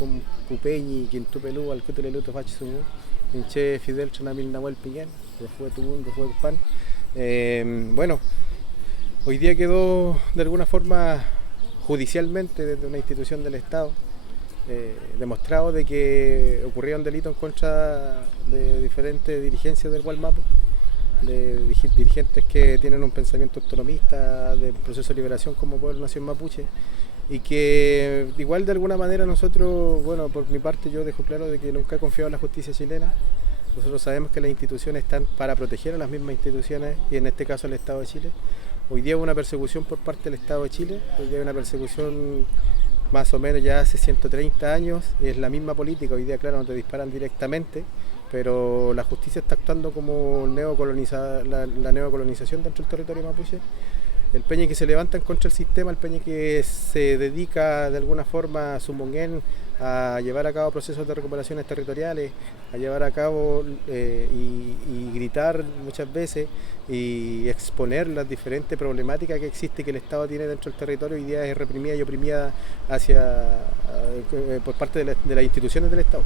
con Pupeñi, Quintupelú, Alcuteleluto, Fachisumu, Inche, Fidel, Chanamil, Nahuel, Piñén, fue Tubún, fue Pan. Bueno, hoy día quedó de alguna forma judicialmente desde una institución del Estado demostrado de que ocurrieron delitos en contra de diferentes dirigencias del Gualmapu, de dirigentes que tienen un pensamiento autonomista del proceso de liberación como pueblo nación mapuche, y que igual de alguna manera nosotros, bueno, por mi parte yo dejo claro de que nunca he confiado en la justicia chilena. Nosotros sabemos que las instituciones están para proteger a las mismas instituciones, y en este caso el Estado de Chile. Hoy día hubo una persecución por parte del Estado de Chile, hoy día hay una persecución más o menos ya hace 130 años, es la misma política. Hoy día, claro, no te disparan directamente, pero la justicia está actuando como la neocolonización dentro del territorio mapuche. El peña que se levanta en contra del sistema, el peña que se dedica de alguna forma a Sumonguén a llevar a cabo procesos de recuperaciones territoriales, a llevar a cabo y gritar muchas veces y exponer las diferentes problemáticas que existe, que el Estado tiene dentro del territorio, hoy día es reprimida y oprimida por parte de las instituciones del Estado.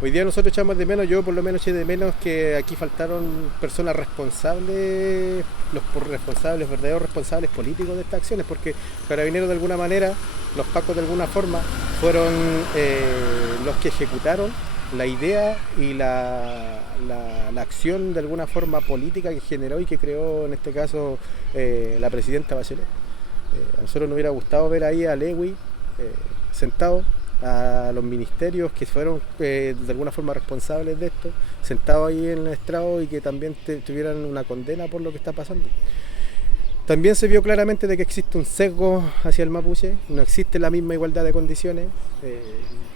Hoy día nosotros echamos de menos, yo por lo menos eché de menos que aquí faltaron personas responsables, verdaderos responsables políticos de estas acciones, porque Carabineros de alguna manera, los pacos de alguna forma, fueron los que ejecutaron la idea y la acción de alguna forma política que generó y que creó en este caso la presidenta Bachelet. A nosotros nos hubiera gustado ver ahí a Lewy sentado, a los ministerios que fueron de alguna forma responsables de esto, sentados ahí en el estrado, y que también tuvieran una condena por lo que está pasando. También se vio claramente de que existe un sesgo hacia el mapuche, no existe la misma igualdad de condiciones.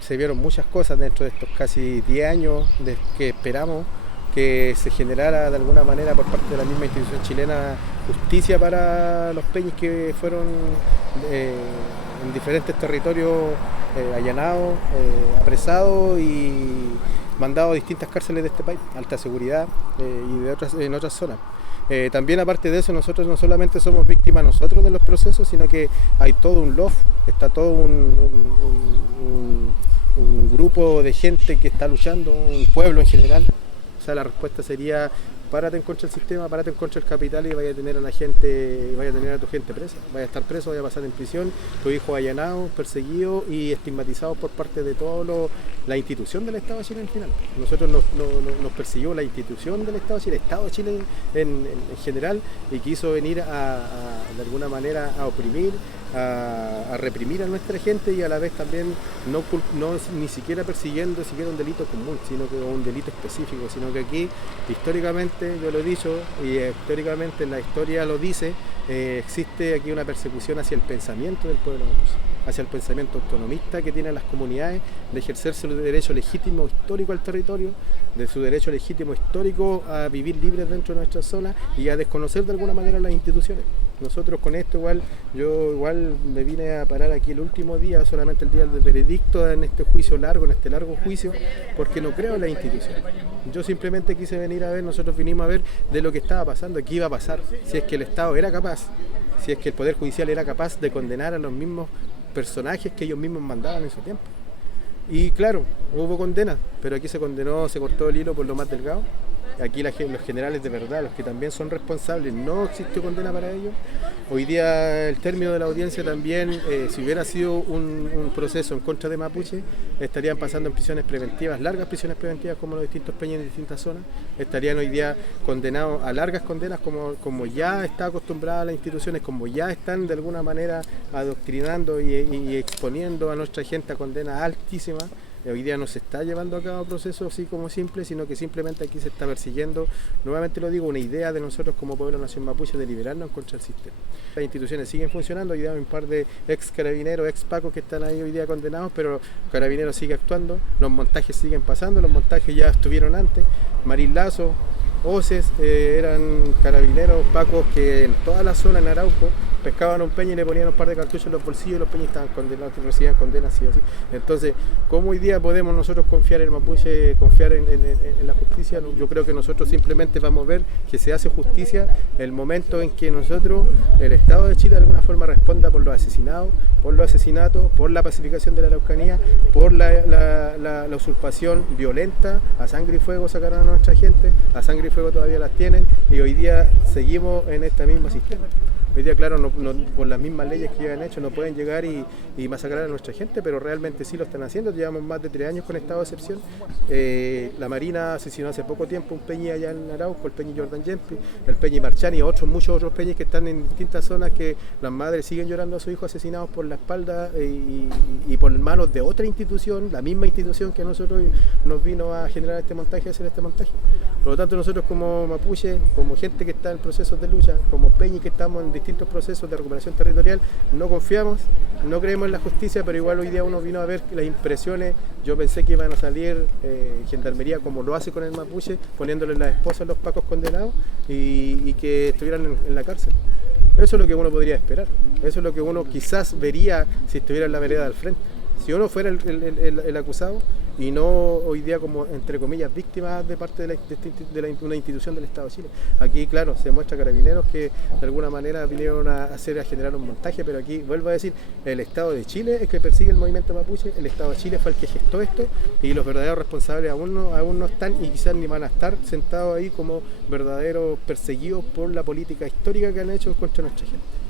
Se vieron muchas cosas dentro de estos casi 10 años que esperamos que se generara de alguna manera por parte de la misma institución chilena justicia para los peñis que fueron en diferentes territorios allanados, apresados y mandados a distintas cárceles de este país, alta seguridad y en otras zonas. También aparte de eso, nosotros no solamente somos víctimas nosotros de los procesos, sino que hay todo un LOF, está todo un grupo de gente que está luchando, un pueblo en general. O sea, la respuesta sería: párate en contra del sistema, párate en contra del capital, y vaya a tener a la gente, vaya a tener a tu gente presa, vaya a estar preso, vaya a pasar en prisión, tu hijo allanado, perseguido y estigmatizado por parte de toda la institución del Estado de Chile en final. Nosotros nos persiguió la institución del Estado de Chile, el Estado de Chile en general, y quiso venir de alguna manera a oprimir, a reprimir a nuestra gente, y a la vez también no ni siquiera persiguiendo un delito común, sino que un delito específico, sino que aquí históricamente, yo lo he dicho y históricamente la historia lo dice, existe aquí una persecución hacia el pensamiento del pueblo mapuche, hacia el pensamiento autonomista que tienen las comunidades de ejercer su derecho legítimo histórico al territorio, de su derecho legítimo histórico a vivir libres dentro de nuestra zona y a desconocer de alguna manera las instituciones. Nosotros con esto yo me vine a parar aquí el último día, solamente el día del veredicto en este juicio largo, en este largo juicio, porque no creo en las instituciones. Yo simplemente quise venir a ver, nosotros vinimos a ver de lo que estaba pasando, qué iba a pasar, si es que el Estado era capaz, si es que el Poder Judicial era capaz de condenar a los mismos personajes que ellos mismos mandaban en su tiempo. Y claro, hubo condenas, pero aquí se cortó el hilo por lo más delgado. Aquí los generales de verdad, los que también son responsables, no existió condena para ellos. Hoy día el término de la audiencia también, si hubiera sido un proceso en contra de mapuche, estarían pasando en prisiones preventivas, largas prisiones preventivas como los distintos peñas en distintas zonas, estarían hoy día condenados a largas condenas como ya está acostumbrada las instituciones, como ya están de alguna manera adoctrinando y exponiendo a nuestra gente a condenas altísimas. Hoy día no se está llevando a cabo procesos así como simples, sino que simplemente aquí se está persiguiendo, nuevamente lo digo, una idea de nosotros como pueblo nación mapuche de liberarnos contra el sistema. Las instituciones siguen funcionando, hoy día hay un par de ex carabineros, ex pacos que están ahí hoy día condenados, pero Carabineros sigue actuando, los montajes siguen pasando, los montajes ya estuvieron antes. Marín Lazo, Oces, eran carabineros, pacos que en toda la zona en Arauco pescaban a un peña y le ponían un par de cartuchos en los bolsillos y los peñas estaban condenados, recibían condenas, sí o sí. Entonces, ¿cómo hoy día podemos nosotros confiar en el mapuche, confiar en la justicia? Yo creo que nosotros simplemente vamos a ver que se hace justicia el momento en que nosotros, el Estado de Chile de alguna forma responda por los asesinados, por los asesinatos, por la pacificación de la Araucanía, por la usurpación violenta. A sangre y fuego sacaron a nuestra gente, a sangre y fuego todavía las tienen, y hoy día seguimos en este mismo sistema. Hoy día, claro, por las mismas leyes que ya han hecho, no pueden llegar y masacrar a nuestra gente, pero realmente sí lo están haciendo. Llevamos más de 3 años con estado de excepción. La Marina asesinó hace poco tiempo un peñi allá en Arauco, el peñi Jordan Yempi, el peñi Marchán y muchos otros peñis que están en distintas zonas, que las madres siguen llorando a sus hijos asesinados por la espalda y por manos de otra institución, la misma institución que a nosotros nos vino a generar este montaje, a hacer este montaje. Por lo tanto, nosotros como mapuche, como gente que está en procesos de lucha, como peñi que estamos en distintos procesos de recuperación territorial, no confiamos, no creemos en la justicia, pero igual hoy día uno vino a ver las impresiones. Yo pensé que iban a salir gendarmería, como lo hace con el mapuche, poniéndole las esposas a los pacos condenados y que estuvieran en la cárcel. Eso es lo que uno podría esperar, eso es lo que uno quizás vería si estuviera en la vereda del frente. Si uno fuera el acusado y no hoy día como, entre comillas, víctima de parte de una institución del Estado de Chile. Aquí, claro, se muestra Carabineros que de alguna manera vinieron a generar un montaje, pero aquí, vuelvo a decir, el Estado de Chile es que persigue el movimiento mapuche, el Estado de Chile fue el que gestó esto, y los verdaderos responsables aún no están, y quizás ni van a estar sentados ahí como verdaderos perseguidos por la política histórica que han hecho contra nuestra gente.